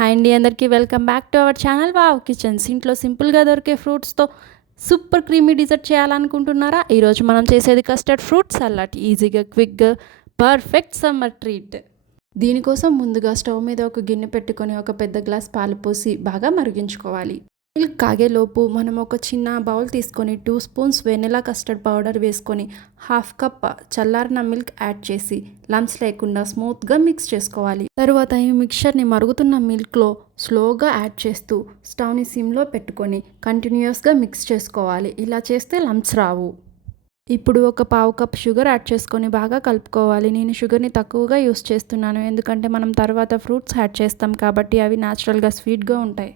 Hi అండి, అందరికీ welcome back to our channel wow kitchens. ఇంట్లో సింపుల్గా దొరికే ఫ్రూట్స్తో సూపర్ క్రీమీ డిజర్ట్ చేయాలనుకుంటున్నారా? ఈరోజు మనం చేసేది కస్టర్డ్ ఫ్రూట్ సలాడ్. ఈజీగా, క్విక్గా, పర్ఫెక్ట్ సమ్మర్ ట్రీట్. దీనికోసం ముందుగా స్టవ్ మీద ఒక గిన్నె పెట్టుకొని ఒక పెద్ద గ్లాస్ పాలు పోసి బాగా మరిగించుకోవాలి. మిల్క్ కాగేలోపు మనం ఒక చిన్న బౌల్ తీసుకొని 2 స్పూన్స్ వెనిలా కస్టర్డ్ పౌడర్ వేసుకొని హాఫ్ కప్ చల్లారిన మిల్క్ యాడ్ చేసి లంప్స్ లేకుండా స్మూత్గా మిక్స్ చేసుకోవాలి. తరువాత ఈ మిక్చర్ని మరుగుతున్న మిల్క్లో స్లోగా యాడ్ చేస్తూ స్టవ్ని సిమ్లో పెట్టుకొని కంటిన్యూస్గా మిక్స్ చేసుకోవాలి. ఇలా చేస్తే లంప్స్ రావు. ఇప్పుడు ఒక పావు కప్ షుగర్ యాడ్ చేసుకొని బాగా కలుపుకోవాలి. నేను షుగర్ని తక్కువగా యూస్ చేస్తున్నాను, ఎందుకంటే మనం తర్వాత ఫ్రూట్స్ యాడ్ చేస్తాం కాబట్టి అవి న్యాచురల్గా స్వీట్గా ఉంటాయి.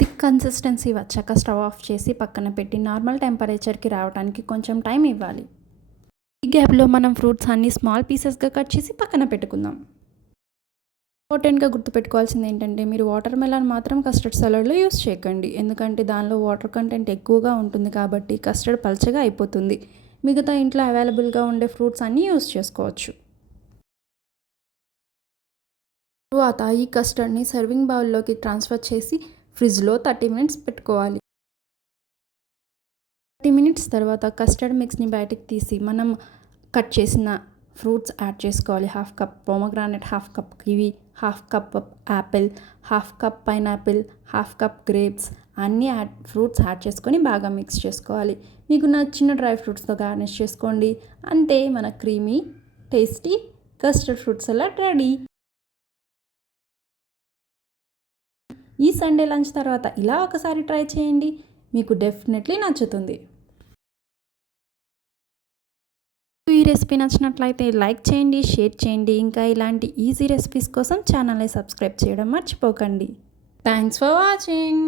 థిక్ కన్సిస్టెన్సీ వచ్చాక స్టవ్ ఆఫ్ చేసి పక్కన పెట్టి నార్మల్ టెంపరేచర్కి రావడానికి కొంచెం టైం ఇవ్వాలి. ఈ గ్యాప్లో మనం ఫ్రూట్స్ అన్ని స్మాల్ పీసెస్గా కట్ చేసి పక్కన పెట్టుకుందాం. ఇంపార్టెంట్గా గుర్తుపెట్టుకోవాల్సింది ఏంటంటే, మీరు వాటర్ మెలన్ మాత్రం కస్టర్డ్ సలాడ్లో యూస్ చేయకండి, ఎందుకంటే దానిలో వాటర్ కంటెంట్ ఎక్కువగా ఉంటుంది కాబట్టి కస్టర్డ్ పల్చగా అయిపోతుంది. మిగతా ఇంట్లో అవైలబుల్గా ఉండే ఫ్రూట్స్ అన్నీ యూస్ చేసుకోవచ్చు. తరువాత ఈ కస్టర్డ్ని సర్వింగ్ బౌల్లోకి ట్రాన్స్ఫర్ చేసి ఫ్రిడ్జ్లో 30 మినిట్స్ పెట్టుకోవాలి. 30 మినిట్స్ తర్వాత కస్టర్డ్ మిక్స్ని బయటికి తీసి మనం కట్ చేసిన ఫ్రూట్స్ యాడ్ చేసుకోవాలి. Half cup pomegranate, half cup kiwi, half cup Apple, half cup pineapple, half cup grapes అన్నీ ఫ్రూట్స్ యాడ్ చేసుకొని బాగా మిక్స్ చేసుకోవాలి. మీకు నచ్చిన డ్రై ఫ్రూట్స్తో గార్నిష్ చేసుకోండి. అంతే, మన creamy tasty custard fruit salad ready. ఈ సండే లంచ్ తర్వాత ఇలా ఒకసారి ట్రై చేయండి, మీకు డెఫినెట్లీ నచ్చుతుంది. ఈ రెసిపీ నచ్చినట్లయితే లైక్ చేయండి, షేర్ చేయండి. ఇంకా ఇలాంటి ఈజీ రెసిపీస్ కోసం ఛానల్ని సబ్స్క్రైబ్ చేయడం మర్చిపోకండి. Thanks for watching.